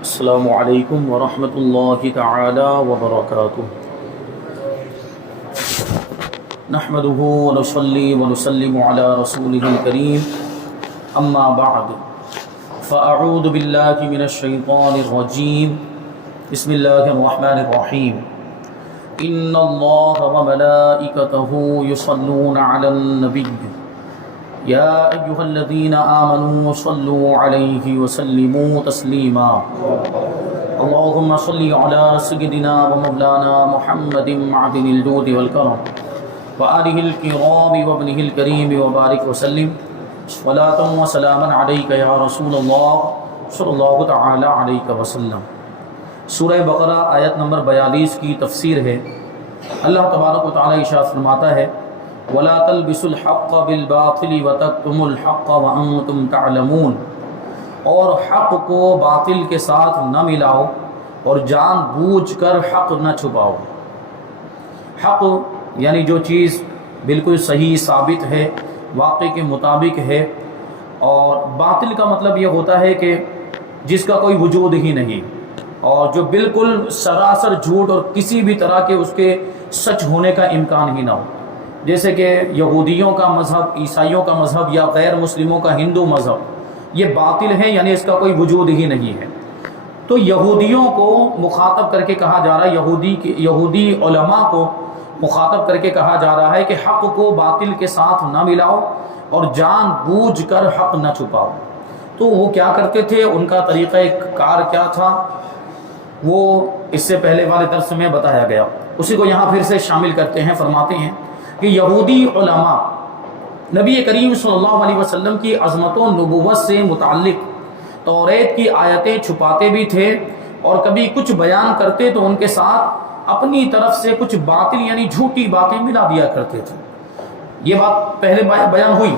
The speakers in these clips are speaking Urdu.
السلام علیکم ورحمۃ اللہ تعالی وبرکاتہ۔ نحمده ونصلي ونسلم على رسوله الكريم اما بعد فاعوذ باللہ من الشیطان الرجیم بسم اللہ الرحمن الرحیم ان اللہ وملائکته یصلون علی النبی یا ایہا الذین آمنوا صلوا علیہ وسلموا تسلیما اللہم صلی علی سیدنا ومولانا محمد معدن الجود والکرم وآلہ الکرام وابنہ الکریم وبارک وسلم صلاۃ و سلاما علیک یا رسول اللہ صلی اللہ تعالی علیہ وسلم۔ سورہ بقرہ آیت نمبر 42 کی تفسیر ہے۔ اللہ تبارک و تعالی ارشاد فرماتا ہے وَلَا تَلْبِسُوا الْحَقَّ بِالْبَاطِلِ وَتَكْتُمُوا الْحَقَّ وَأَنْتُمْ تَعْلَمُونَ، اور حق کو باطل کے ساتھ نہ ملاؤ اور جان بوجھ کر حق نہ چھپاؤ۔ حق یعنی جو چیز بالکل صحیح ثابت ہے، واقع کے مطابق ہے، اور باطل کا مطلب یہ ہوتا ہے کہ جس کا کوئی وجود ہی نہیں، اور جو بالکل سراسر جھوٹ اور کسی بھی طرح کے اس کے سچ ہونے کا امکان ہی نہ ہو، جیسے کہ یہودیوں کا مذہب، عیسائیوں کا مذہب یا غیر مسلموں کا ہندو مذہب، یہ باطل ہے، یعنی اس کا کوئی وجود ہی نہیں ہے۔ تو یہودیوں کو مخاطب کر کے کہا جا رہا ہے، یہودی علماء کو مخاطب کر کے کہا جا رہا ہے کہ حق کو باطل کے ساتھ نہ ملاؤ اور جان بوجھ کر حق نہ چھپاؤ۔ تو وہ کیا کرتے تھے، ان کا طریقہ کار کیا تھا، وہ اس سے پہلے والے درس میں بتایا گیا، اسی کو یہاں پھر سے شامل کرتے ہیں۔ فرماتے ہیں کہ یہودی علماء نبی کریم صلی اللہ علیہ وسلم کی عظمت و نبوت سے متعلق توریت کی آیتیں چھپاتے بھی تھے، اور کبھی کچھ بیان کرتے تو ان کے ساتھ اپنی طرف سے کچھ باطل یعنی جھوٹی باتیں ملا دیا کرتے تھے۔ یہ بات پہلے بیان ہوئی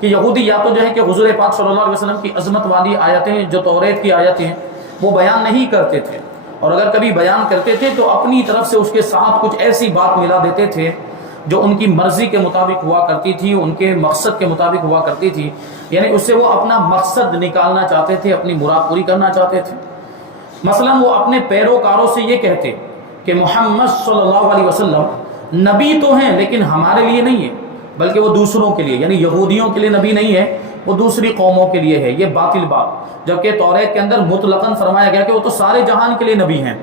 کہ یہودی یا تو جو ہے کہ حضور پاک صلی اللہ علیہ وسلم کی عظمت والی آیتیں جو توریت کی آیتیں ہیں وہ بیان نہیں کرتے تھے، اور اگر کبھی بیان کرتے تھے تو اپنی طرف سے اس کے ساتھ کچھ ایسی بات ملا دیتے تھے جو ان کی مرضی کے مطابق ہوا کرتی تھی، ان کے مقصد کے مطابق ہوا کرتی تھی، یعنی اس سے وہ اپنا مقصد نکالنا چاہتے تھے، اپنی مراد پوری کرنا چاہتے تھے۔ مثلا وہ اپنے پیروکاروں سے یہ کہتے کہ محمد صلی اللہ علیہ وسلم نبی تو ہیں لیکن ہمارے لیے نہیں ہے، بلکہ وہ دوسروں کے لیے، یعنی یہودیوں کے لیے نبی نہیں ہے، وہ دوسری قوموں کے لیے ہے۔ یہ باطل بات، جبکہ توریت کے اندر مطلقاً فرمایا گیا کہ وہ تو سارے جہان کے لیے نبی ہیں۔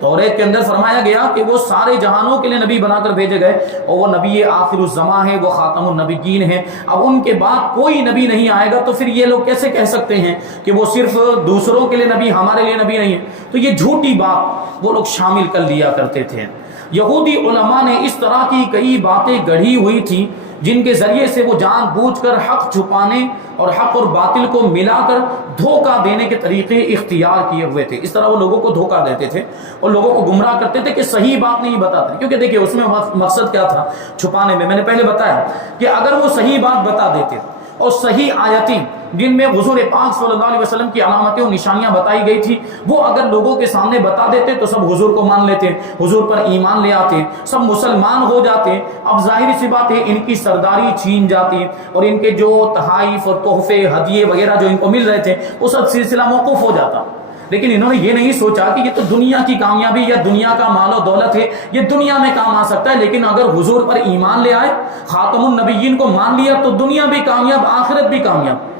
توریت کے اندر فرمایا گیا کہ وہ سارے جہانوں کے لیے نبی بنا کر بھیجے گئے، اور وہ نبی آخر الزمان ہے، وہ خاتم النبیین ہیں۔ اب ان کے بعد کوئی نبی نہیں آئے گا، تو پھر یہ لوگ کیسے کہہ سکتے ہیں کہ وہ صرف دوسروں کے لیے نبی، ہمارے لیے نبی نہیں ہے؟ تو یہ جھوٹی بات وہ لوگ شامل کر لیا کرتے تھے۔ یہودی علماء نے اس طرح کی کئی باتیں گڑھی ہوئی تھیں جن کے ذریعے سے وہ جان بوجھ کر حق چھپانے اور حق اور باطل کو ملا کر دھوکہ دینے کے طریقے اختیار کیے ہوئے تھے۔ اس طرح وہ لوگوں کو دھوکہ دیتے تھے اور لوگوں کو گمراہ کرتے تھے کہ صحیح بات نہیں بتاتے، کیونکہ دیکھیں اس میں مقصد کیا تھا چھپانے میں نے پہلے بتایا کہ اگر وہ صحیح بات بتا دیتے اور صحیح آیتیں جن میں حضور پاک صلی اللہ علیہ وسلم کی علامتیں اور نشانیاں بتائی گئی تھی وہ اگر لوگوں کے سامنے بتا دیتے تو سب حضور کو مان لیتے، حضور پر ایمان لے آتے، سب مسلمان ہو جاتے۔ اب ظاہری سی بات ہے ان کی سرداری چھین جاتی، اور ان کے جو تحائف اور تحفے ہدیے وغیرہ جو ان کو مل رہے تھے وہ سب سلسلہ موقوف ہو جاتا۔ لیکن انہوں نے یہ نہیں سوچا کہ یہ تو دنیا کی کامیابی یا دنیا کا مال و دولت ہے، یہ دنیا میں کام آ سکتا ہے، لیکن اگر حضور پر ایمان لے آئے، خاتم النبیین کو مان لیا، تو دنیا بھی کامیاب، آخرت بھی کامیاب۔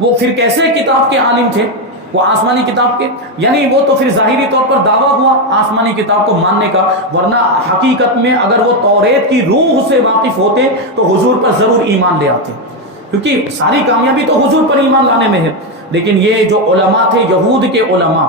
وہ پھر کیسے کتاب کے عالم تھے؟ وہ آسمانی کتاب کے، یعنی وہ تو پھر ظاہری طور پر دعویٰ ہوا آسمانی کتاب کو ماننے کا، ورنہ حقیقت میں اگر وہ توریت کی روح سے واقف ہوتے تو حضور پر ضرور ایمان لے آتے، کیونکہ ساری کامیابی تو حضور پر ایمان لانے میں ہے۔ لیکن یہ جو علماء تھے، یہود کے علماء،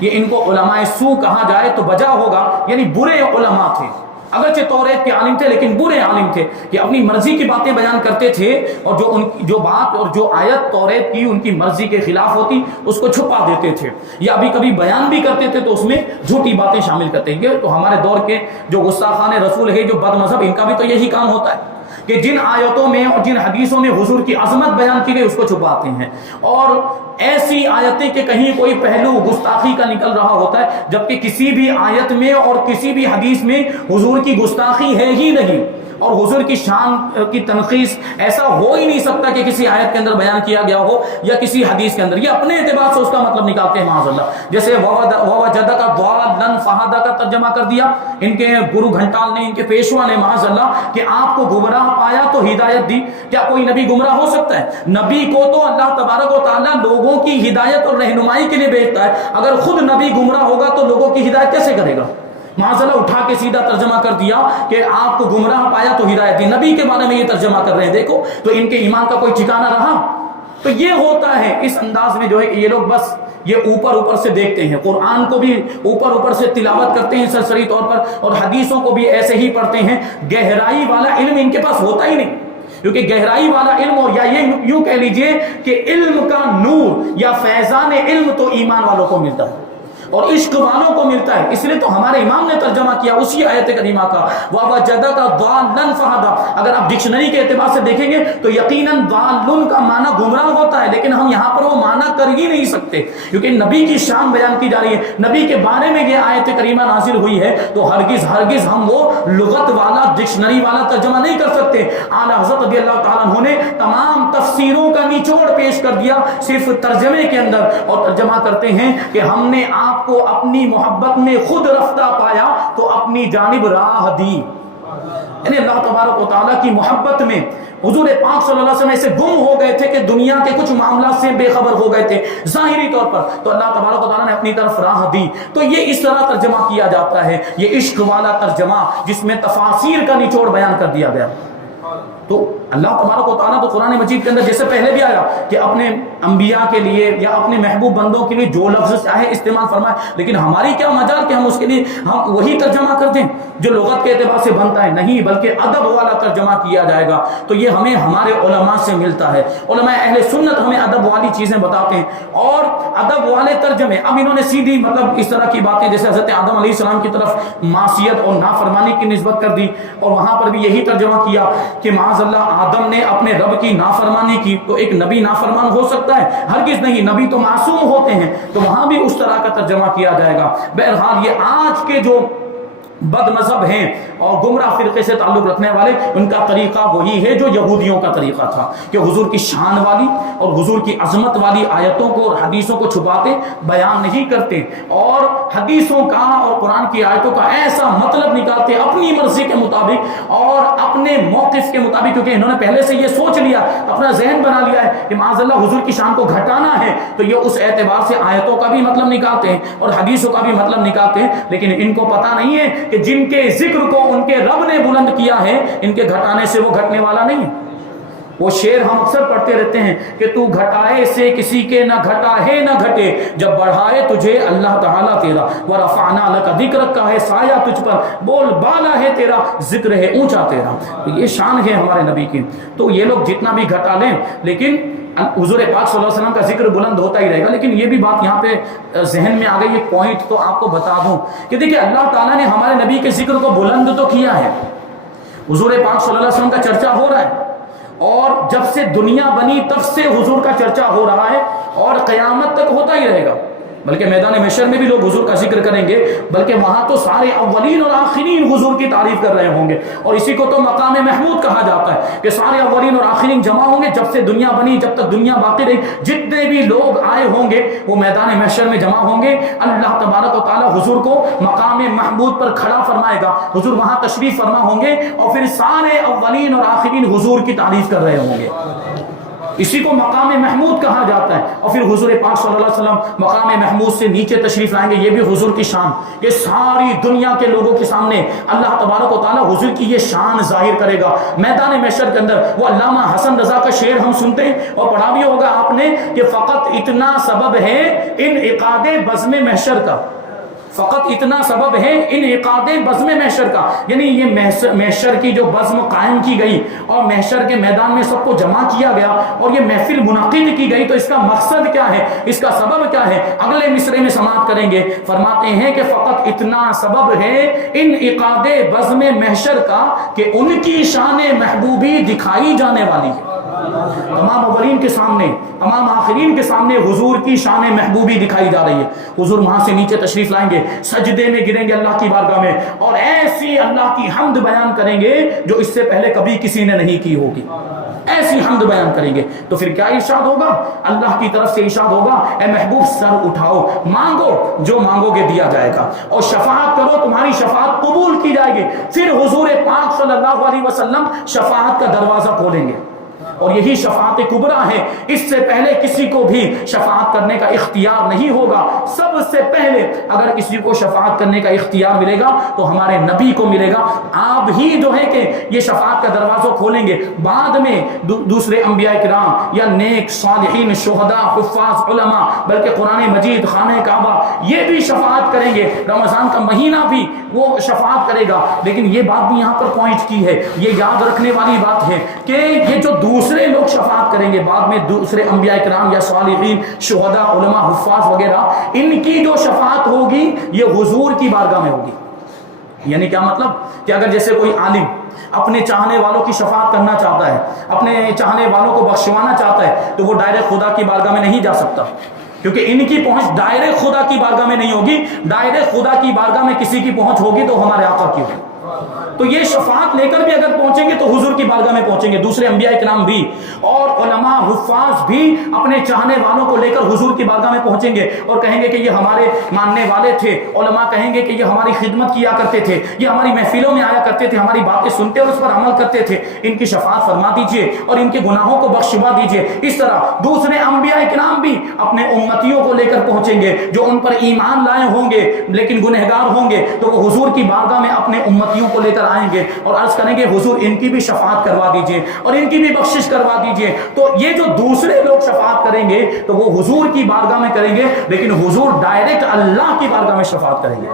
یہ ان کو علماء سو کہا جائے تو بجا ہوگا، یعنی برے علماء تھے۔ اگرچہ توریت کے عالم تھے لیکن برے عالم تھے کہ اپنی مرضی کی باتیں بیان کرتے تھے، اور جو بات اور جو آیت توریت کی ان کی مرضی کے خلاف ہوتی اس کو چھپا دیتے تھے، یا ابھی کبھی بیان بھی کرتے تھے تو اس میں جھوٹی باتیں شامل کرتے ہیں۔ تو ہمارے دور کے جو گستاخان رسول ہے، جو بد مذہب، ان کا بھی تو یہی کام ہوتا ہے کہ جن آیتوں میں اور جن حدیثوں میں حضور کی عظمت بیان کی گئی اس کو چھپاتے ہیں، اور ایسی آیتیں کہ کہیں کوئی پہلو گستاخی کا نکل رہا ہوتا ہے، جبکہ کسی بھی آیت میں اور کسی بھی حدیث میں حضور کی گستاخی ہے ہی نہیں، اور حضور کی شان کی تنقیص ایسا ہو ہی نہیں سکتا کہ کسی آیت کے اندر بیان کیا گیا ہو یا کسی حدیث کے اندر. یہ اپنے اعتبار سے اس کا مطلب نکالتے ہیں معاذ اللہ. جیسے ووجدک ضالا فہدی کا ترجمہ کر دیا ان کے گرو گھنٹال نے, ان کے پیشوا نے معاذ اللہ, کہ آپ کو گمراہ پایا تو ہدایت دی. کیا کوئی نبی گمراہ ہو سکتا ہے؟ نبی کو تو اللہ تبارک و تعالیٰ لوگوں کی ہدایت اور رہنمائی کے لیے بھیجتا ہے. اگر خود نبی گمراہ ہوگا تو لوگوں کی ہدایت کیسے کرے گا؟ معاذ اللہ اٹھا کے سیدھا ترجمہ کر دیا کہ آپ کو گمراہ پایا تو ہدایت دی. نبی کے بارے میں یہ ترجمہ کر رہے ہیں. دیکھو تو ان کے ایمان کا کوئی ٹھکانہ رہا؟ تو یہ ہوتا ہے اس انداز میں جو ہے کہ یہ لوگ بس یہ اوپر سے دیکھتے ہیں, قرآن کو بھی اوپر سے تلاوت کرتے ہیں سرسری طور پر, اور حدیثوں کو بھی ایسے ہی پڑھتے ہیں. گہرائی والا علم ان کے پاس ہوتا ہی نہیں, کیونکہ گہرائی والا علم, اور یا یہ یوں کہہ لیجئے کہ علم کا نور یا فیضان علم تو ایمان والوں کو ملتا ہے اور عشق والوں کو ملتا ہے. اس لیے تو ہمارے امام نے ترجمہ کیا اسی آیت کریمہ کا ووجدک ضالا فہدی. اگر آپ ڈکشنری کے اعتبار سے دیکھیں گے تو یقیناً ضال کا معنی گمراہ ہوتا ہے, لیکن ہم یہاں پر وہ معنی کر ہی نہیں سکتے کیونکہ نبی کی شان بیان کی جا رہی ہے, نبی کے بارے میں یہ آیت کریمہ نازل ہوئی ہے. تو ہرگز ہم وہ لغت والا ڈکشنری والا ترجمہ نہیں کر سکتے. اعلیٰ حضرت رضی اللہ تعالیٰ عنہ نے تمام تفسیروں کا نچوڑ پیش کر دیا صرف ترجمے کے اندر, اور ترجمہ کرتے ہیں کہ ہم نے آپ کو اپنی محبت میں خود رفتہ پایا تو اپنی جانب راہ دی. یعنی اللہ تبارک و تعالیٰ کی محبت میں حضور پاک صلی اللہ علیہ وسلم ایسے گم ہو گئے تھے کہ دنیا کے کچھ معاملات سے بے خبر ہو گئے تھے ظاہری طور پر, تو اللہ تبارک و تعالیٰ نے اپنی طرف راہ دی. تو یہ اس طرح ترجمہ کیا جاتا ہے, یہ عشق والا ترجمہ جس میں تفاسیر کا نچوڑ بیان کر دیا گیا. تو اللہ تبارک و تعالیٰ تو قرآن مجید کے اندر جیسے پہلے بھی آیا کہ اپنے انبیاء کے لیے یا اپنے محبوب بندوں کے لیے جو لفظ چاہے استعمال فرمائے, لیکن ہماری کیا مجال کہ ہم اس کے لیے ہم وہی ترجمہ کر دیں جو لغت کے اعتبار سے بنتا ہے. نہیں, بلکہ ادب والا ترجمہ کیا جائے گا. تو یہ ہمیں ہمارے علماء سے ملتا ہے. علماء اہل سنت ہمیں ادب والی چیزیں بتاتے ہیں اور ادب والے ترجمے. اب انہوں نے سیدھی مطلب اس طرح کی باتیں جیسے حضرت آدم علیہ السلام کی طرف معصیت اور نافرمانی کی نسبت کر دی, اور وہاں پر بھی یہی ترجمہ کیا کہ معاذ اللہ آدم نے اپنے رب کی نافرمانی کی تو ایک نبی نافرمان ہو سکتا ہے؟ ہرگز نہیں, نبی تو معصوم ہوتے ہیں. تو وہاں بھی اس طرح کا ترجمہ کیا جائے گا. بہرحال یہ آج کے جو بد مذہب ہیں اور گمراہ فرقے سے تعلق رکھنے والے, ان کا طریقہ وہی ہے جو یہودیوں کا طریقہ تھا کہ حضور کی شان والی اور حضور کی عظمت والی آیتوں کو اور حدیثوں کو چھپاتے, بیان نہیں کرتے, اور حدیثوں کا اور قرآن کی آیتوں کا ایسا مطلب نکالتے اپنی مرضی کے مطابق اور اپنے موقف کے مطابق, کیونکہ انہوں نے پہلے سے یہ سوچ لیا, اپنا ذہن بنا لیا ہے کہ معاذ اللہ حضور کی شان کو گھٹانا ہے, تو یہ اس اعتبار سے آیتوں کا بھی مطلب نکالتے ہیں اور حدیثوں کا بھی مطلب نکالتے ہیں. لیکن ان کو پتہ نہیں ہے کہ جن کے ذکر کو ان کے رب نے بلند کیا ہے, ان کے گھٹانے سے وہ گھٹنے والا نہیں ہے. وہ شعر ہم اکثر پڑھتے رہتے ہیں کہ تو گھٹائے سے کسی کے نہ گھٹا ہے نہ گھٹے, جب بڑھائے تجھے اللہ تعالیٰ تیرا, ورفعنا لک ذکرک کا ہے سایہ تجھ پر, بول بالا ہے تیرا, ذکر ہے اونچا تیرا. یہ شان ہے ہمارے نبی کی. تو یہ لوگ جتنا بھی گھٹا لیں لیکن حضور پاک صلی اللہ علیہ وسلم کا ذکر بلند ہوتا ہی رہے گا. لیکن یہ بھی بات یہاں پہ ذہن میں آ گئی, یہ پوائنٹ تو آپ کو بتا دوں کہ دیکھیں اللہ تعالیٰ نے ہمارے نبی کے ذکر کو بلند تو کیا ہے. حضور پاک صلی اللہ علیہ وسلم کا چرچا ہو رہا ہے, اور جب سے دنیا بنی تب سے حضور کا چرچا ہو رہا ہے اور قیامت تک ہوتا ہی رہے گا. بلکہ میدان محشر میں بھی لوگ حضور کا ذکر کریں گے, بلکہ وہاں تو سارے اولین اور آخرین حضور کی تعریف کر رہے ہوں گے. اور اسی کو تو مقام محمود کہا جاتا ہے کہ سارے اولین اور آخرین جمع ہوں گے. جب سے دنیا بنی جب تک دنیا باقی رہی, جتنے بھی لوگ آئے ہوں گے وہ میدان محشر میں جمع ہوں گے. اللہ تبارک و تعالیٰ حضور کو مقام محمود پر کھڑا فرمائے گا, حضور وہاں تشریف فرما ہوں گے, اور پھر سارے اولین اور آخرین حضور کی تعریف کر رہے ہوں گے. اسی کو مقام محمود کہا جاتا ہے. اور پھر حضور پاک صلی اللہ علیہ وسلم مقام محمود سے نیچے تشریف لائیں گے. یہ بھی حضور کی شان کہ ساری دنیا کے لوگوں کے سامنے اللہ تبارک و تعالیٰ حضور کی یہ شان ظاہر کرے گا میدان محشر کے اندر. وہ علامہ حسن رضا کا شعر ہم سنتے ہیں اور پڑھا بھی ہوگا آپ نے کہ فقط اتنا سبب ہے انعقاد بزم محشر کا, فقط اتنا سبب ہے انعقاد بزم محشر کا, یعنی یہ محشر کی جو بزم قائم کی گئی اور محشر کے میدان میں سب کو جمع کیا گیا اور یہ محفل منعقد کی گئی, تو اس کا مقصد کیا ہے, اس کا سبب کیا ہے, اگلے مصرے میں سماعت کریں گے. فرماتے ہیں کہ فقط اتنا سبب ہے انعقاد بزم محشر کا کہ ان کی شان محبوبی دکھائی جانے والی ہے. تمام اولین کے سامنے تمام آخرین کے سامنے حضور کی شان محبوبی دکھائی جا رہی ہے. حضور وہاں سے نیچے تشریف لائیں گے, سجدے میں گریں گے اللہ کی بارگاہ میں, اور ایسی اللہ کی حمد بیان کریں گے جو اس سے پہلے کبھی کسی نے نہیں کی ہوگی. ایسی حمد بیان کریں گے. تو پھر کیا ارشاد ہوگا؟ اللہ کی طرف سے ارشاد ہوگا, اے محبوب سر اٹھاؤ, مانگو, جو مانگو گے دیا جائے گا, اور شفاعت کرو, تمہاری شفاعت قبول کی جائے گی. پھر حضور پاک صلی اللہ علیہ وسلم شفاعت کا دروازہ کھولیں گے, اور یہی شفاعت کبریٰ ہے. اس سے پہلے کسی کو بھی شفاعت کرنے کا اختیار نہیں ہوگا. سب سے پہلے اگر کسی کو شفاعت کرنے کا اختیار ملے گا تو ہمارے نبی کو ملے گا. آپ ہی جو ہے کہ یہ شفاعت کا دروازہ کھولیں گے. بعد میں دوسرے انبیاء کرام یا نیک صالحین, شہداء, حفاظ, علماء, بلکہ قرآن مجید, خانہ کعبہ, یہ بھی شفاعت کریں گے. رمضان کا مہینہ بھی وہ شفاعت کرے گا. لیکن یہ بات بھی یہاں پر پوائنٹ کی ہے, یہ یاد رکھنے والی بات ہے کہ یہ جو دوسرے لوگ شفاعت کریں گے بعد میں, دوسرے انبیاء کرام یا صالحین, شہداء, علماء, حفاظ وغیرہ, ان کی جو شفاعت ہوگی یہ حضور کی بارگاہ میں ہوگی. یعنی کیا مطلب کہ اگر جیسے کوئی عالم اپنے چاہنے والوں کی شفاعت کرنا چاہتا ہے, اپنے چاہنے والوں کو بخشوانا چاہتا ہے, تو وہ ڈائریکٹ خدا کی بارگاہ میں نہیں جا سکتا, کیونکہ ان کی پہنچ ڈائریکٹ خدا کی بارگاہ میں نہیں ہوگی. ڈائریکٹ خدا کی بارگاہ میں کسی کی پہنچ ہوگی تو ہمارے آقا کی ہوگی. تو یہ شفاعت لے کر بھی اگر پہنچیں گے تو حضور کی بارگاہ میں پہنچیں گے. دوسرے انبیاء کرام بھی اور علماء, حفاظ بھی اپنے چاہنے والوں کو لے کر حضور کی بارگاہ میں پہنچیں گے اور کہیں گے کہ یہ ہمارے ماننے والے تھے. علماء کہیں گے کہ یہ ہماری خدمت کیا کرتے تھے, یہ ہماری محفلوں میں آیا کرتے تھے, ہماری باتیں سنتے اور اس پر عمل کرتے تھے, ان کی شفاعت فرما دیجئے اور ان کے گناہوں کو بخشوا دیجئے. اس طرح دوسرے انبیاء کرام بھی اپنے امتیوں کو لے کر پہنچیں گے جو ان پر ایمان لائے ہوں گے لیکن گنہگار ہوں گے, تو وہ حضور کی بارگاہ میں اپنے امتیوں کو لے کر آئیں گے اور عرض کریں گے حضور ان کی بھی شفاعت کروا دیجئے اور ان کی بھی بخشش کروا دیجئے. تو یہ جو دوسرے لوگ شفاعت کریں گے تو وہ حضور کی بارگاہ میں کریں گے, لیکن حضور ڈائریکٹ اللہ کی بارگاہ میں شفاعت کریں گے.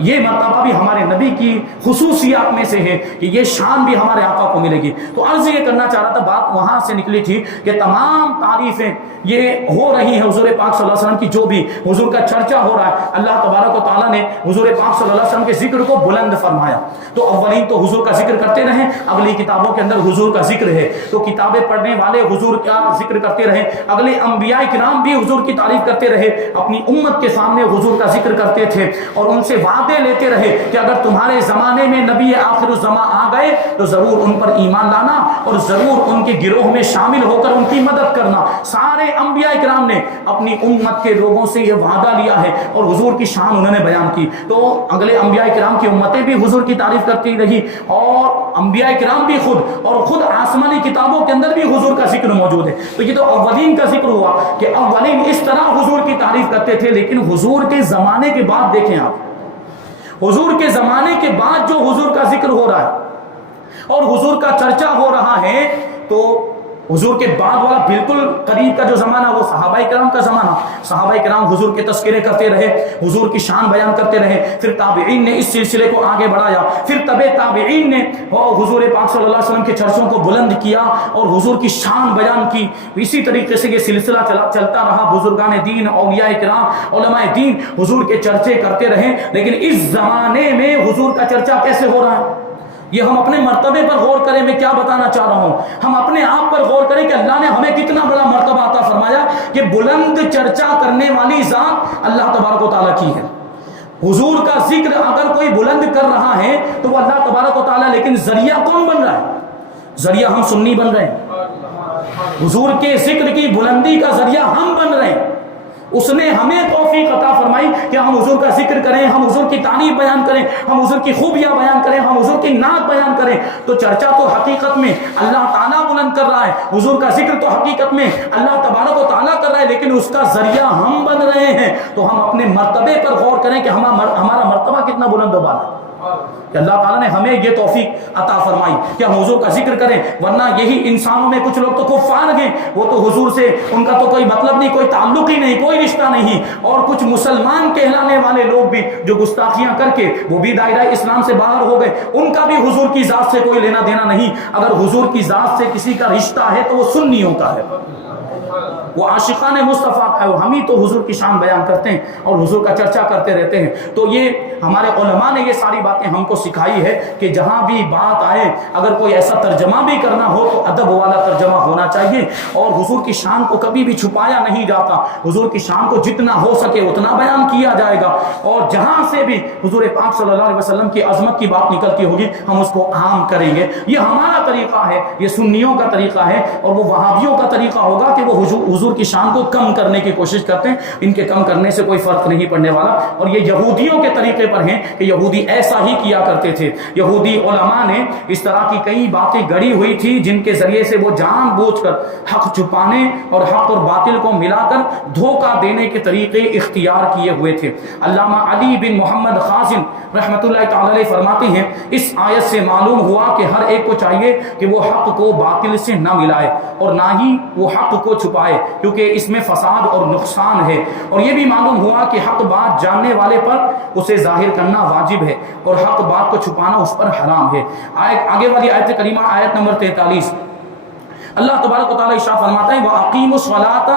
یہ مرتبہ بھی ہمارے نبی کی خصوصیات میں سے ہے کہ یہ شان بھی ہمارے آقا کو ملے گی. تو عرض یہ کرنا چاہ رہا تھا, بات وہاں سے نکلی تھی کہ تمام تعریفیں یہ ہو رہی ہیں حضور پاک صلی اللہ علیہ وسلم کی, جو بھی حضور کا چرچا ہو رہا ہے. اللہ تبارک و تعالیٰ نے حضور پاک صلی اللہ علیہ وسلم کے ذکر کو بلند فرمایا. تو اولین تو حضور کا ذکر کرتے رہیں, اگلی کتابوں کے اندر حضور کا ذکر ہے تو کتابیں پڑھنے والے حضور کا ذکر کرتے رہیں, اگلے انبیاء کرام بھی حضور کی تعریف کرتے رہے, اپنی امت کے سامنے حضور کا ذکر کرتے تھے اور ان سے وعدے لیتے رہے کہ اگر تمہارے زمانے میں نبی آخر الزمان آ گئے تو ضرور ان پر ایمان لانا اور ضرور ان کے گروہ میں شامل ہو کر ان کی مدد کرنا. سارے انبیاء کرام نے اپنی امت کے لوگوں سے یہ وعدہ لیا ہے اور حضور کی شان انہوں نے بیان کی. تو اگلے انبیاء کرام کی امتیں بھی حضور کی تعریف کرتی رہی اور انبیاء کرام بھی خود آسمانی کتابوں کے اندر بھی حضور کا ذکر موجود ہے. تو یہ تو اولین کا ذکر ہوا کہ اولین اس طرح حضور کی تعریف کرتے تھے. لیکن حضور کے زمانے کے بعد دیکھیں آپ, حضور کے زمانے کے بعد جو حضور کا ذکر ہو رہا ہے اور حضور کا چرچا ہو رہا ہے, تو حضور کے بعد والا بالکل قریب کا جو زمانہ وہ صحابہ کرام کا زمانہ. صحابہ کرام حضور کے تذکرے کرتے رہے, حضور کی شان بیان کرتے رہے. پھر تابعین نے اس سلسلے کو آگے بڑھایا, پھر تبع تابعین نے حضور پاک صلی اللہ علیہ وسلم کے چرچوں کو بلند کیا اور حضور کی شان بیان کی. اسی طریقے سے یہ سلسلہ چلتا رہا. بزرگان دین, اولیاء کرام, علماء دین حضور کے چرچے کرتے رہے. لیکن اس زمانے میں حضور کا چرچا کیسے ہو رہا ہے, یہ ہم اپنے مرتبے پر غور کریں. میں کیا بتانا چاہ رہا ہوں, ہم اپنے آپ پر غور کریں کہ اللہ نے ہمیں کتنا بڑا مرتبہ عطا فرمایا کہ بلند چرچا کرنے والی ذات اللہ تبارک و تعالیٰ کی ہے. حضور کا ذکر اگر کوئی بلند کر رہا ہے تو وہ اللہ تبارک و تعالیٰ, لیکن ذریعہ کون بن رہا ہے؟ ذریعہ ہم سنی بن رہے ہیں. حضور کے ذکر کی بلندی کا ذریعہ ہم بن رہے ہیں. اس نے ہمیں توفیق عطا فرمائی کہ ہم حضور کا ذکر کریں, ہم حضور کی تعریف بیان کریں, ہم حضور کی خوبیاں بیان کریں, ہم حضور کی نعت بیان کریں. تو چرچا تو حقیقت میں اللہ تعالیٰ بلند کر رہا ہے, حضور کا ذکر تو حقیقت میں اللہ تبارک و تعالیٰ کر رہا ہے, لیکن اس کا ذریعہ ہم بن رہے ہیں. تو ہم اپنے مرتبے پر غور کریں کہ ہمارا مرتبہ کتنا بلند و بالا ہے کہ اللہ تعالیٰ نے ہمیں یہ توفیق عطا فرمائی کہ ہم حضور کا ذکر کریں. ورنہ یہی انسانوں میں کچھ لوگ تو کفار ہیں, وہ تو حضور سے ان کا تو کوئی مطلب نہیں, کوئی تعلق ہی نہیں, کوئی رشتہ نہیں. اور کچھ مسلمان کہلانے والے لوگ بھی جو گستاخیاں کر کے وہ بھی دائرہ اسلام سے باہر ہو گئے, ان کا بھی حضور کی ذات سے کوئی لینا دینا نہیں. اگر حضور کی ذات سے کسی کا رشتہ ہے تو وہ سنیوں کا ہے. وہ عاشقان مصطفیٰ کا ہے، ہم ہی تو حضور کی شان بیان کرتے ہیں اور حضور کا چرچا کرتے رہتے ہیں۔ تو یہ ہمارے علماء نے یہ ساری باتیں ہم کو سکھائی ہے کہ جہاں بھی بات آئے اگر کوئی ایسا ترجمہ بھی کرنا ہو تو ادب والا ترجمہ ہونا چاہیے، اور حضور کی شان کو کبھی بھی چھپایا نہیں جاتا، حضور کی شان کو جتنا ہو سکے اتنا بیان کیا جائے گا، اور جہاں سے بھی حضور پاک صلی اللہ علیہ وسلم کی عظمت کی بات نکلتی ہوگی ہم اس کو عام کریں گے۔ یہ ہمارا طریقہ ہے، یہ سنیوں کا طریقہ ہے، اور وہ وہابیوں کا طریقہ ہوگا کہ وہ حضور کی شان کو کم کرنے کی کوشش کرتے ہیں۔ ان کے کم کرنے سے کوئی فرق نہیں پڑنے والا، اور یہ یہودیوں کے طریقے پر ہیں کہ یہودی ایسا ہی کیا کرتے تھے۔ یہودی علماء نے اس طرح کی کئی باتیں گڑھی ہوئی تھی جن کے ذریعے سے وہ جان بوجھ کر حق چھپانے اور حق اور باطل کو ملا کر دھوکہ دینے کے طریقے اختیار کیے ہوئے تھے۔ علامہ علی بن محمد خازن رحمۃ اللہ تعالی علیہ فرماتے ہیں اس آیت سے معلوم ہوا کہ ہر ایک کو چاہیے کہ وہ حق کو باطل سے نہ ملائے اور نہ ہی وہ حق کو چھپائے، کیونکہ اس میں فساد اور نقصان ہے۔ اور یہ بھی معلوم ہوا کہ حق بات جاننے والے پر اسے ظاہر کرنا واجب ہے اور حق بات کو چھپانا اس پر حرام ہے۔ آگے والی آیت کریمہ آیت نمبر 43، اللہ تبارک و تعالیٰ ارشاد فرماتا ہے وَأَقِيمُوا الصَّلَاةَ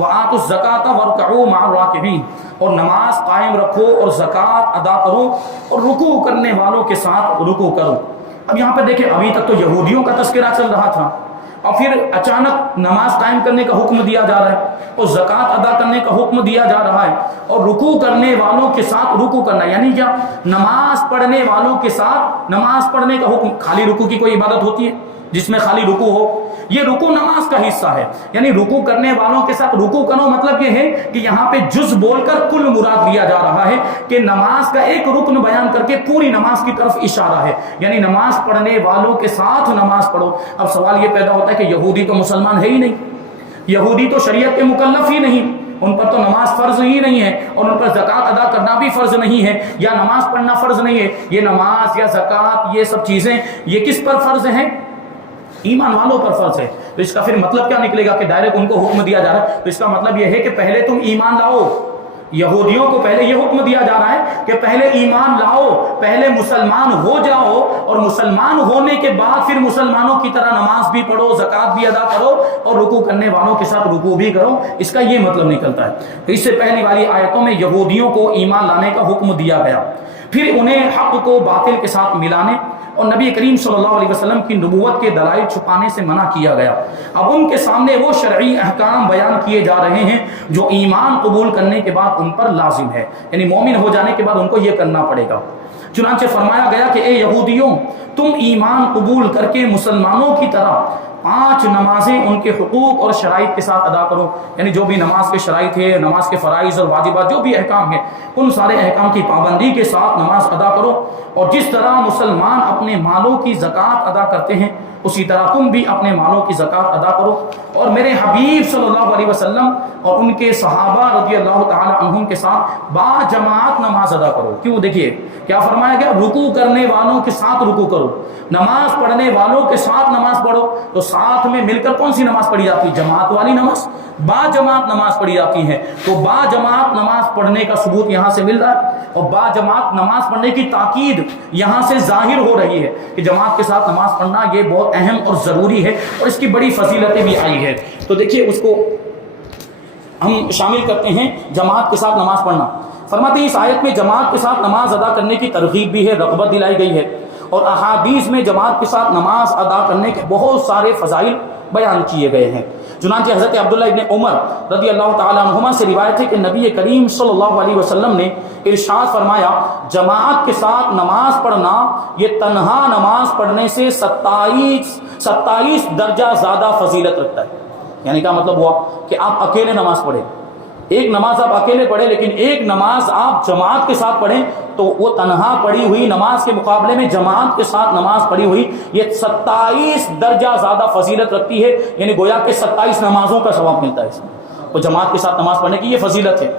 وَآتُوا الزَّكَاةَ وَارْكَعُوا مَعَ الرَّاكِعِينَ، اور نماز قائم رکھو اور زکوٰۃ ادا کرو اور رکوع کرنے والوں کے ساتھ رکوع کرو۔ اب یہاں پہ دیکھیں ابھی تک تو یہودیوں کا تذکرہ چل رہا تھا، اور پھر اچانک نماز قائم کرنے کا حکم دیا جا رہا ہے اور زکوٰۃ ادا کرنے کا حکم دیا جا رہا ہے، اور رکوع کرنے والوں کے ساتھ رکوع کرنا، یعنی کیا؟ نماز پڑھنے والوں کے ساتھ نماز پڑھنے کا حکم۔ خالی رکوع کی کوئی عبادت ہوتی ہے جس میں خالی رکوع ہو؟ یہ رکوع نماز کا حصہ ہے، یعنی رکوع کرنے والوں کے ساتھ رکوع کرو، مطلب یہ ہے کہ یہاں پہ جز بول کر کل مراد لیا جا رہا ہے کہ نماز کا ایک رکن بیان کر کے پوری نماز کی طرف اشارہ ہے، یعنی نماز پڑھنے والوں کے ساتھ نماز پڑھو۔ اب سوال یہ پیدا ہوتا ہے کہ یہودی تو مسلمان ہے ہی نہیں، یہودی تو شریعت کے مکلف ہی نہیں، ان پر تو نماز فرض ہی نہیں ہے اور ان پر زکوٰۃ ادا کرنا بھی فرض نہیں ہے، یا نماز پڑھنا فرض نہیں ہے، یہ نماز یا زکوٰۃ یہ سب چیزیں یہ کس پر فرض ہیں؟ ایمان والوں پر فرض ہے۔ تو اس کا پھر مطلب کیا نکلے گا کہ ڈائریکٹ ان کو حکم دیا جا رہا ہے؟ تو اس کا مطلب یہ ہے کہ پہلے تم ایمان لاؤ، یہودیوں کو پہلے یہ حکم دیا جا رہا ہے کہ پہلے ایمان لاؤ، پہلے مسلمان ہو جاؤ، اور مسلمان ہونے کے بعد پھر مسلمانوں کی طرح نماز بھی پڑھو، زکوٰۃ بھی ادا کرو اور رکوع کرنے والوں کے ساتھ رکوع بھی کرو۔ اس کا یہ مطلب نکلتا ہے۔ تو اس سے پہلی والی آیتوں میں یہودیوں کو ایمان لانے کا حکم دیا گیا، پھر انہیں حق کو باطل کے ساتھ ملانے اور نبی کریم صلی اللہ علیہ وسلم کی نبوت کے دلائل چھپانے سے منع کیا گیا۔ اب ان کے سامنے وہ شرعی احکام بیان کیے جا رہے ہیں جو ایمان قبول کرنے کے بعد ان پر لازم ہے، یعنی مومن ہو جانے کے بعد ان کو یہ کرنا پڑے گا۔ چنانچہ فرمایا گیا کہ اے یہودیوں، تم ایمان قبول کر کے مسلمانوں کی طرح 5 نمازیں ان کے حقوق اور شرائط کے ساتھ ادا کرو، یعنی جو بھی نماز کے شرائط ہے، نماز کے فرائض اور واجبات جو بھی احکام ہیں ان سارے احکام کی پابندی کے ساتھ نماز ادا کرو، اور جس طرح مسلمان اپنے مالوں کی زکوٰۃ ادا کرتے ہیں اسی طرح تم بھی اپنے مالوں کی زکوٰۃ ادا کرو، اور میرے حبیب صلی اللہ علیہ وسلم اور ان کے صحابہ رضی اللہ تعالی عنہم کے ساتھ با جماعت نماز ادا کرو۔ کیوں؟ دیکھیے کیا فرمایا گیا، رکوع کرنے والوں کے ساتھ رکوع کرو، نماز پڑھنے والوں کے ساتھ نماز پڑھو۔ تو ساتھ میں مل کر کون سی نماز پڑھی جاتی ہے؟ جماعت والی نماز، با جماعت نماز پڑھی جاتی ہے۔ تو با جماعت نماز پڑھنے کا ثبوت یہاں سے مل رہا ہے، اور با جماعت نماز پڑھنے کی تاکید یہاں سے ظاہر ہو رہی ہے کہ جماعت کے ساتھ نماز پڑھنا یہ بہت اہم اور ضروری ہے، اور اس کی بڑی فضیلتیں بھی آئی ہے۔ تو دیکھیے اس کو ہم شامل کرتے ہیں، جماعت کے ساتھ نماز پڑھنا۔ فرماتے ہیں اس آیت میں جماعت کے ساتھ نماز ادا کرنے کی ترغیب بھی ہے، رغبت دلائی گئی ہے، اور احادیث میں جماعت کے ساتھ نماز ادا کرنے کے بہت سارے فضائل بیان کیے گئے ہیں۔ چنانچہ حضرت عبداللہ ابن عمر رضی اللہ تعالی عنہما سے روایت ہے کہ نبی کریم صلی اللہ علیہ وسلم نے ارشاد فرمایا، جماعت کے ساتھ نماز پڑھنا یہ تنہا نماز پڑھنے سے 27 درجہ زیادہ فضیلت رکھتا ہے۔ یعنی کیا مطلب ہوا کہ آپ اکیلے نماز پڑھیں، ایک نماز آپ اکیلے پڑھیں، لیکن ایک نماز آپ جماعت کے ساتھ پڑھیں تو وہ تنہا پڑھی ہوئی نماز کے مقابلے میں جماعت کے ساتھ نماز پڑھی ہوئی یہ 27 درجہ زیادہ فضیلت رکھتی ہے، یعنی گویا کہ 27 نمازوں کا ثواب ملتا ہے اس میں۔ اور جماعت کے ساتھ نماز پڑھنے کی یہ فضیلت ہے،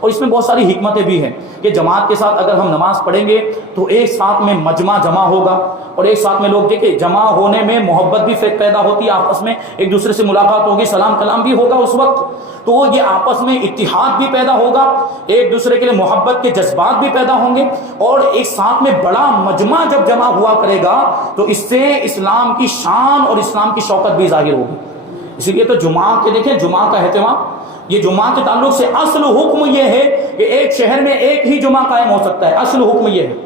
اور اس میں بہت ساری حکمتیں بھی ہیں کہ جماعت کے ساتھ اگر ہم نماز پڑھیں گے تو ایک ساتھ میں مجمع جمع ہوگا، اور ایک ساتھ میں لوگ دیکھیں جمع ہونے میں محبت بھی پیدا ہوتی ہے، آپس میں ایک دوسرے سے ملاقات ہوگی، سلام کلام بھی ہوگا اس وقت، تو یہ آپس میں اتحاد بھی پیدا ہوگا، ایک دوسرے کے لیے محبت کے جذبات بھی پیدا ہوں گے، اور ایک ساتھ میں بڑا مجمع جب جمع ہوا کرے گا تو اس سے اسلام کی شان اور اسلام کی شوکت بھی ظاہر ہوگی۔ اسی لیے تو جمعہ کے دیکھیں جمعہ کا اہتمام، یہ جمعہ کے تعلق سے اصل حکم یہ ہے کہ ایک شہر میں ایک ہی جمعہ قائم ہو سکتا ہے، اصل حکم یہ ہے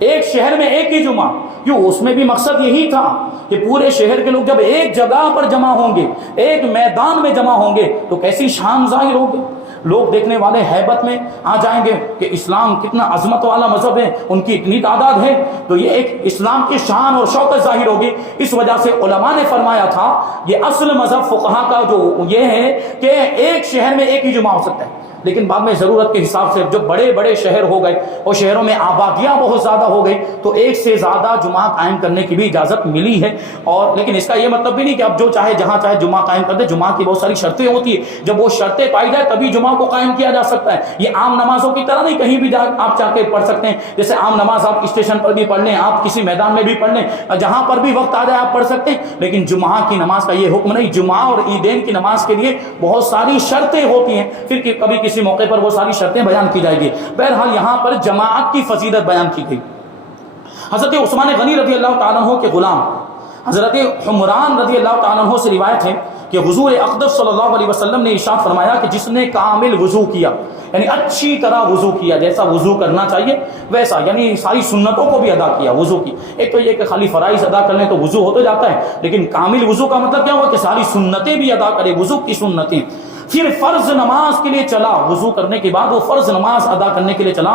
ایک شہر میں ایک ہی جمعہ. کیوں؟ اس میں بھی مقصد یہی تھا کہ پورے شہر کے لوگ جب ایک جگہ پر جمع ہوں گے، ایک میدان میں جمع ہوں گے تو کیسی شان ظاہر ہوگی، لوگ دیکھنے والے ہیبت میں آ جائیں گے کہ اسلام کتنا عظمت والا مذہب ہے، ان کی اتنی تعداد ہے، تو یہ ایک اسلام کی شان اور شوکت ظاہر ہوگی. اس وجہ سے علماء نے فرمایا تھا یہ اصل مذہب فقہا کا جو یہ ہے کہ ایک شہر میں ایک ہی جمعہ ہو سکتا ہے. لیکن بعد میں ضرورت کے حساب سے جو بڑے بڑے شہر ہو گئے اور شہروں میں آبادیاں بہت زیادہ ہو گئی تو ایک سے زیادہ جمعہ قائم کرنے کی بھی اجازت ملی ہے. اور لیکن اس کا یہ مطلب بھی نہیں کہ اب جو چاہے جہاں چاہے جمعہ قائم کر دے. جمعہ کی بہت ساری شرطیں ہوتی ہیں، جب وہ شرطیں پائی جائے تبھی جمعہ کو قائم کیا جا سکتا ہے. یہ عام نمازوں کی طرح نہیں، کہیں بھی آپ چاہ کے پڑھ سکتے ہیں. جیسے عام نماز آپ اسٹیشن پر بھی پڑھ لیں، آپ کسی میدان میں بھی پڑھ لیں، جہاں پر بھی وقت آ جائے آپ پڑھ سکتے ہیں. لیکن جمعہ کی نماز کا یہ حکم نہیں. جمعہ اور عیدین کی نماز کے لیے بہت ساری شرطیں ہوتی ہیں، پھر کبھی کسی موقع پر وہ ساری شرطیں بیان کی جائے گی. بہرحال یہاں پر جماعت کی فضیلت بیان کی گئی. حضرت عثمان غنی رضی اللہ تعالیٰ عنہ کے غلام حضرت حمران رضی اللہ تعالیٰ عنہ سے روایت ہے کہ حضور اقدس صلی اللہ علیہ وسلم نے ارشاد فرمایا کہ جس نے کامل وضو کیا، یعنی اچھی طرح وضو کیا، جیسا وضو کرنا چاہیے ویسا، یعنی ساری سنتوں کو بھی ادا کیا وضو کی. ایک تو یہ کہ خالی فرائض ادا کر لیں تو وضو ہو تو جاتا ہے، لیکن کامل وضو کا مطلب کیا ہوا کہ ساری سنتیں بھی ادا کرے، وضو کی سنتیں. پھر فرض نماز کے لیے چلا، وضو کرنے کے بعد وہ فرض نماز ادا کرنے کے لیے چلا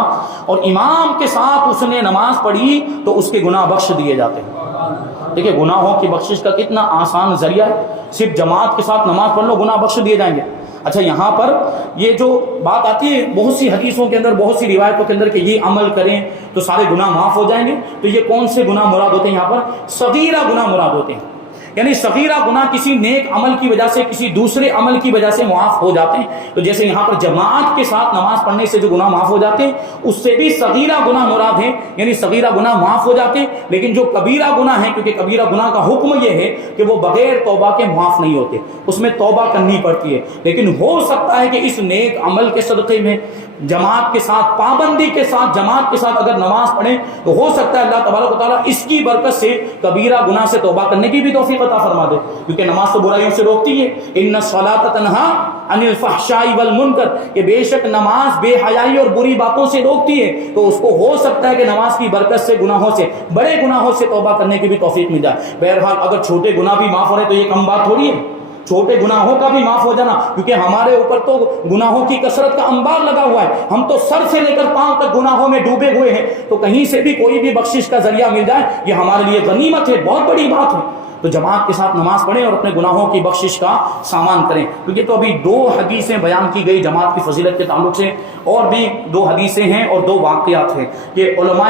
اور امام کے ساتھ اس نے نماز پڑھی تو اس کے گناہ بخش دیے جاتے ہیں. دیکھیں گناہوں کی بخشش کا کتنا آسان ذریعہ ہے، صرف جماعت کے ساتھ نماز پڑھ لو گناہ بخش دیے جائیں گے. اچھا یہاں پر یہ جو بات آتی ہے بہت سی حدیثوں کے اندر، بہت سی روایتوں کے اندر کہ یہ عمل کریں تو سارے گناہ معاف ہو جائیں گے، تو یہ کون سے گناہ مراد ہوتے ہیں؟ یہاں پر صغیرہ گناہ مراد ہوتے ہیں. یعنی صغیرہ گناہ کسی نیک عمل کی وجہ سے، کسی دوسرے عمل کی وجہ سے معاف ہو جاتے ہیں. تو جیسے یہاں پر جماعت کے ساتھ نماز پڑھنے سے جو گناہ معاف ہو جاتے ہیں اس سے بھی صغیرہ گناہ مراد ہیں، یعنی صغیرہ گناہ معاف ہو جاتے ہیں. لیکن جو کبیرہ گناہ ہیں، کیونکہ کبیرہ گناہ کا حکم یہ ہے کہ وہ بغیر توبہ کے معاف نہیں ہوتے، اس میں توبہ کرنی پڑتی ہے. لیکن ہو سکتا ہے کہ اس نیک عمل کے صدقے میں جماعت کے ساتھ، پابندی کے ساتھ، جماعت کے ساتھ اگر نماز پڑھیں تو ہو سکتا ہے اللہ تبارک و تعالیٰ اس کی برکت سے کبیرہ گناہ سے توبہ کرنے کی بھی توفیق عطا فرما دے، کیونکہ نماز تو برائیوں سے روکتی ہے. ان الصلاۃ تنہا عن الفحشاء والمنکر، کہ بے شک نماز بے حیائی اور بری باتوں سے روکتی ہے. تو اس کو ہو سکتا ہے کہ نماز کی برکت سے گناہوں سے، بڑے گناہوں سے توبہ کرنے کی بھی توفیق مل جائے. بہرحال اگر چھوٹے گناہ بھی معاف ہو رہے تو یہ کم بات تھوڑی ہے، چھوٹے گناہوں کا بھی معاف ہو جانا، کیونکہ ہمارے اوپر تو گناہوں کی کثرت کا انبار لگا ہوا ہے. ہم تو سر سے لے کر پاؤں تک گناہوں میں ڈوبے ہوئے ہیں. تو کہیں سے بھی کوئی بھی بخشش کا ذریعہ مل جائے یہ ہمارے لیے غنیمت ہے، بہت بڑی بات ہے. تو جماعت کے ساتھ نماز پڑھیں اور اپنے گناہوں کی بخشش کا سامان کریں. کیونکہ تو ابھی 2 حدیثیں بیان کی گئی جماعت کی فضیلت کے تعلق سے، اور بھی 2 حدیثیں ہیں اور 2 واقعات ہیں کہ علماء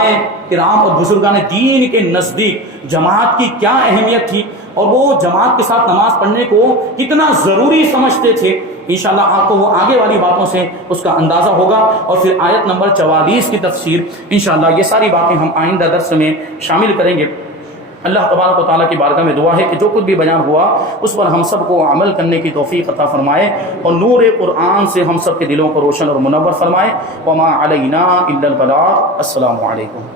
کرام اور بزرگان دین کے نزدیک جماعت کی کیا اہمیت تھی اور وہ جماعت کے ساتھ نماز پڑھنے کو کتنا ضروری سمجھتے تھے. انشاءاللہ آپ کو وہ آگے والی باتوں سے اس کا اندازہ ہوگا. اور پھر آیت نمبر 44 کی تفسیر انشاءاللہ یہ ساری باتیں ہم آئندہ درس میں شامل کریں گے. اللہ تبارک و تعالیٰ کی بارگاہ میں دعا ہے کہ جو کچھ بھی بیان ہوا اس پر ہم سب کو عمل کرنے کی توفیق عطا فرمائے اور نور قرآن سے ہم سب کے دلوں کو روشن اور منور فرمائے. وما علینا الا البلاغ. السلام علیکم.